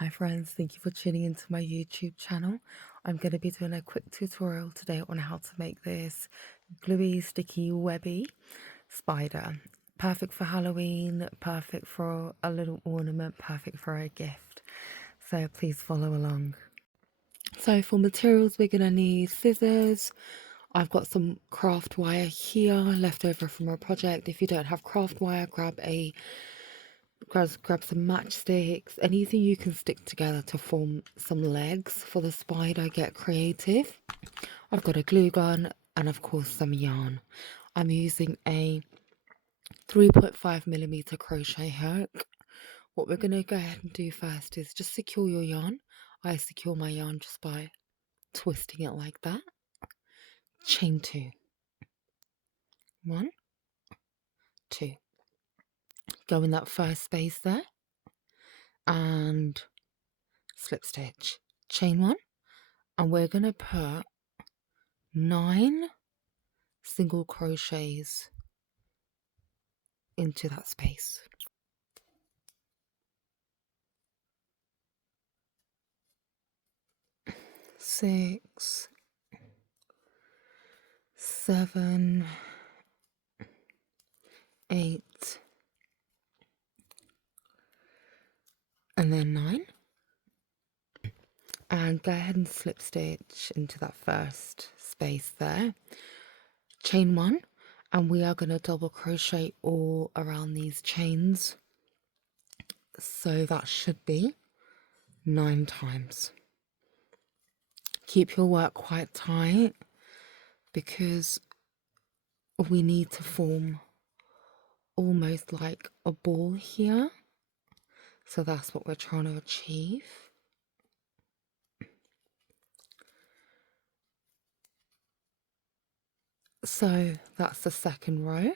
Hi friends, thank you for tuning into my YouTube channel. I'm going to be doing a quick tutorial today on how to make this gluey, sticky, webby spider. Perfect for Halloween, perfect for a little ornament, perfect for a gift. So please follow along. So for materials, we're going to need scissors. I've got some craft wire here left over from a project. If you don't have craft wire, grab some matchsticks, anything you can stick together to form some legs for the spider. Get creative. I've got a glue gun and of course some yarn. I'm using a 3.5mm crochet hook. What we're going to go ahead and do first is just secure your yarn. I secure my yarn just by twisting it like that. Chain 2. 1, 2. Go in that first space there and slip stitch. Chain 1, and we're going to put 9 single crochets into that space. 6, 7, 8, and then 9. And go ahead and slip stitch into that first space there. Chain 1, and we are going to double crochet all around these chains. So that should be 9 times. Keep your work quite tight because we need to form almost like a ball here. So that's what we're trying to achieve. So that's the second row.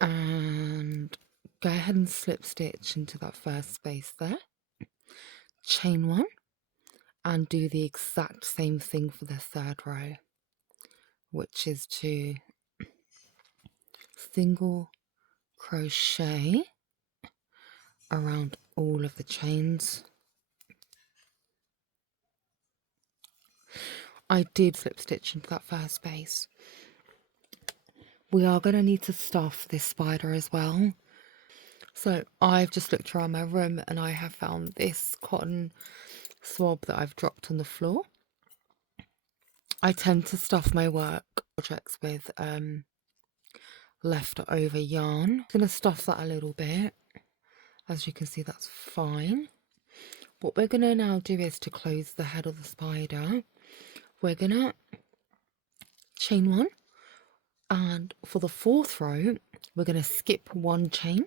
And go ahead and slip stitch into that first space there. Chain 1 and do the exact same thing for the third row, which is to single crochet around all of the chains. I did slip stitch into that first space. We are going to need to stuff this spider as well. So I've just looked around my room and I have found this cotton swab that I've dropped on the floor. I tend to stuff my work projects with leftover yarn. I'm going to stuff that a little bit. As you can see, that's fine. What we're going to now do is to close the head of the spider. We're going to chain 1, and for the 4th row we're going to skip 1 chain,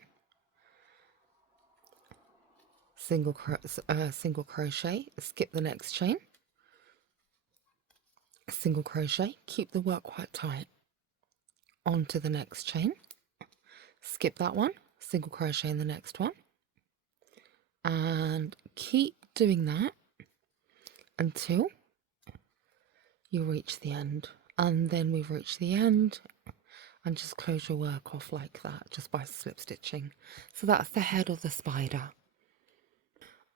single crochet, skip the next chain, single crochet, keep the work quite tight, onto the next chain, skip that one, single crochet in the next one, and keep doing that until you reach the end. And then we've reached the end, and just close your work off like that just by slip stitching. So that's the head of the spider.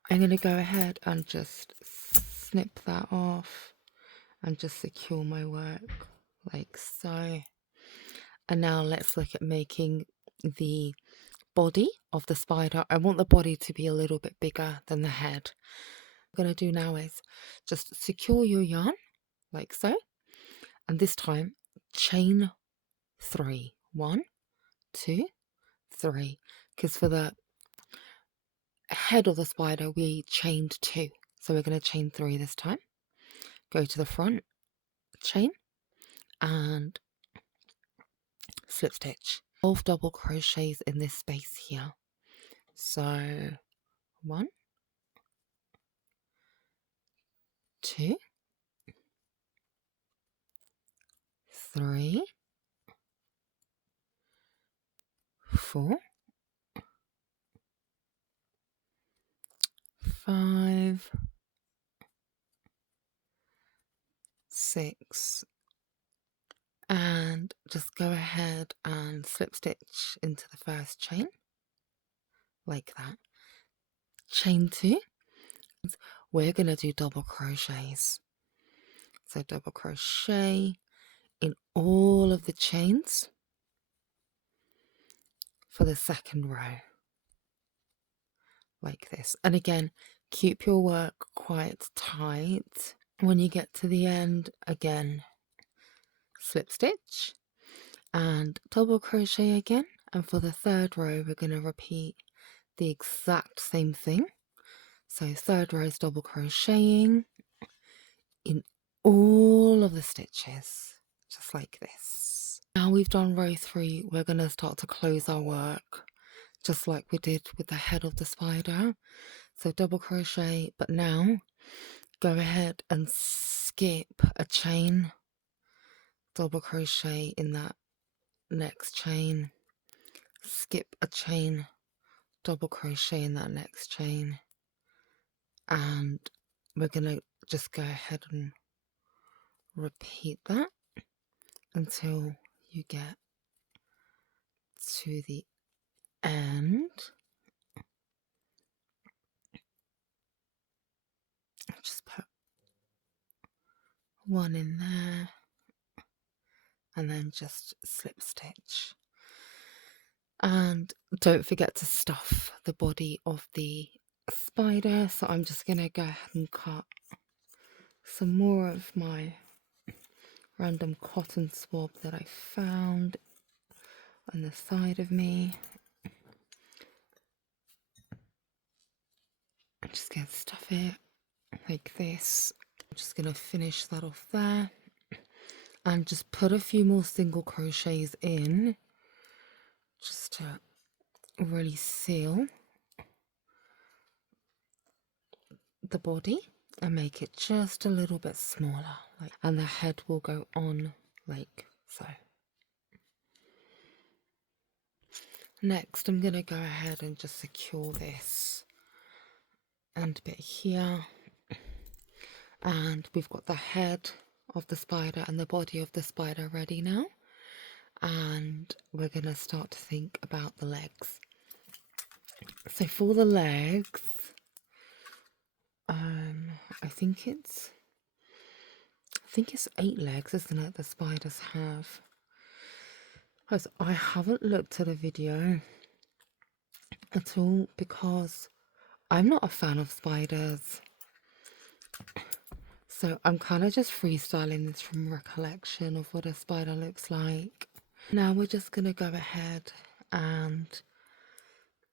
I'm going to go ahead and just snip that off and just secure my work like so. And now let's look at making the body of the spider. I want the body to be a little bit bigger than the head. What I'm going to do now is just secure your yarn like so, and this time chain 3. 1, 2, 3, because for the head of the spider we chained 2, so we're going to chain 3 this time. Go to the front, chain, and slip stitch. 12 double crochets in this space here. So 1, 2, 3, 4, 5, 6, and just go ahead and slip stitch into the first chain, like that. Chain 2. We're going to do double crochets. So double crochet in all of the chains for the second row, like this. And again, keep your work quite tight. When you get to the end, again, slip stitch and double crochet again. And for the third row, we're going to repeat the exact same thing. So third row is double crocheting in all of the stitches, just like this. Now we've done row 3, we're going to start to close our work, just like we did with the head of the spider. So double crochet, but now go ahead and skip a chain, double crochet in that next chain, skip a chain, double crochet in that next chain, and we're going to just go ahead and repeat that until you get to the end. Just put one in there and then just slip stitch. And don't forget to stuff the body of the spider. So I'm just going to go ahead and cut some more of my random cotton swab that I found on the side of me. I'm just going to stuff it like this. I'm just going to finish that off there and just put a few more single crochets in just to really seal the body and make it just a little bit smaller, and the head will go on like so. Next I'm going to go ahead and just secure this end bit here, and we've got the head of the spider and the body of the spider ready now, and we're going to start to think about the legs. So for the legs, I think it's 8 legs, isn't it, the spiders have? Because I haven't looked at a video at all because I'm not a fan of spiders. So I'm kind of just freestyling this from recollection of what a spider looks like. Now we're just going to go ahead and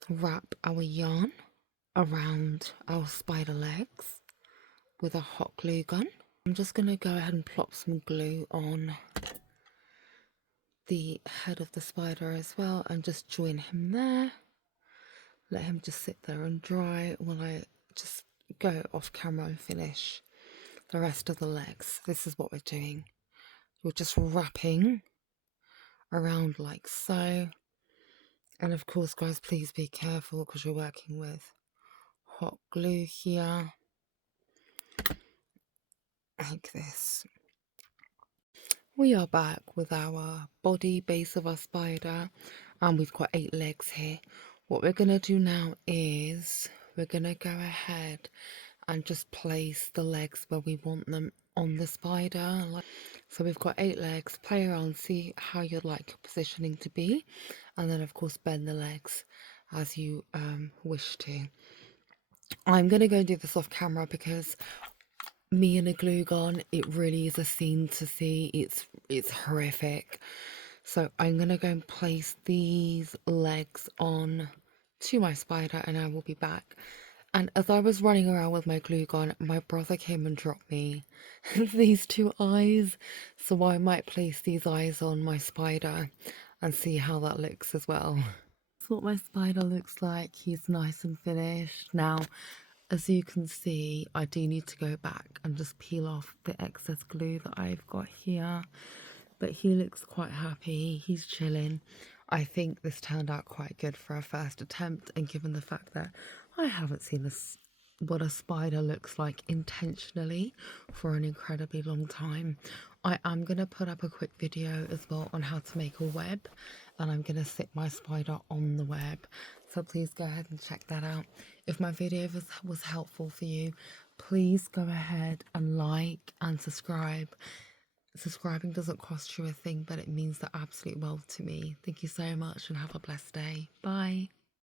wrap our yarn around our spider legs with a hot glue gun. I'm just going to go ahead and plop some glue on the head of the spider as well and just join him there. Let him just sit there and dry while I just go off camera and finish the rest of the legs. This is what we're doing. We're just wrapping around like so. And of course, guys, please be careful because you're working with hot glue here. Like this. We are back with our body base of our spider, and we've got 8 legs here. What we're going to do now is we're going to go ahead and just place the legs where we want them on the spider. So we've got 8 legs. Play around, see how you'd like your positioning to be, and then of course bend the legs as you wish to. I'm going to go do this off camera because me and a glue gun, it really is a scene to see. It's horrific. So I'm going to go and place these legs on to my spider and I will be back. And as I was running around with my glue gun, my brother came and dropped me these 2 eyes. So I might place these eyes on my spider and see how that looks as well. That's what my spider looks like. He's nice and finished. Now, as you can see, I do need to go back and just peel off the excess glue that I've got here. But he looks quite happy. He's chilling. I think this turned out quite good for a first attempt, and given the fact that I haven't seen what a spider looks like intentionally for an incredibly long time, I am going to put up a quick video as well on how to make a web, and I'm going to sit my spider on the web. So please go ahead and check that out. If my video was helpful for you, please go ahead and like and subscribe. Subscribing doesn't cost you a thing, but it means the absolute world to me. Thank you so much and have a blessed day. Bye.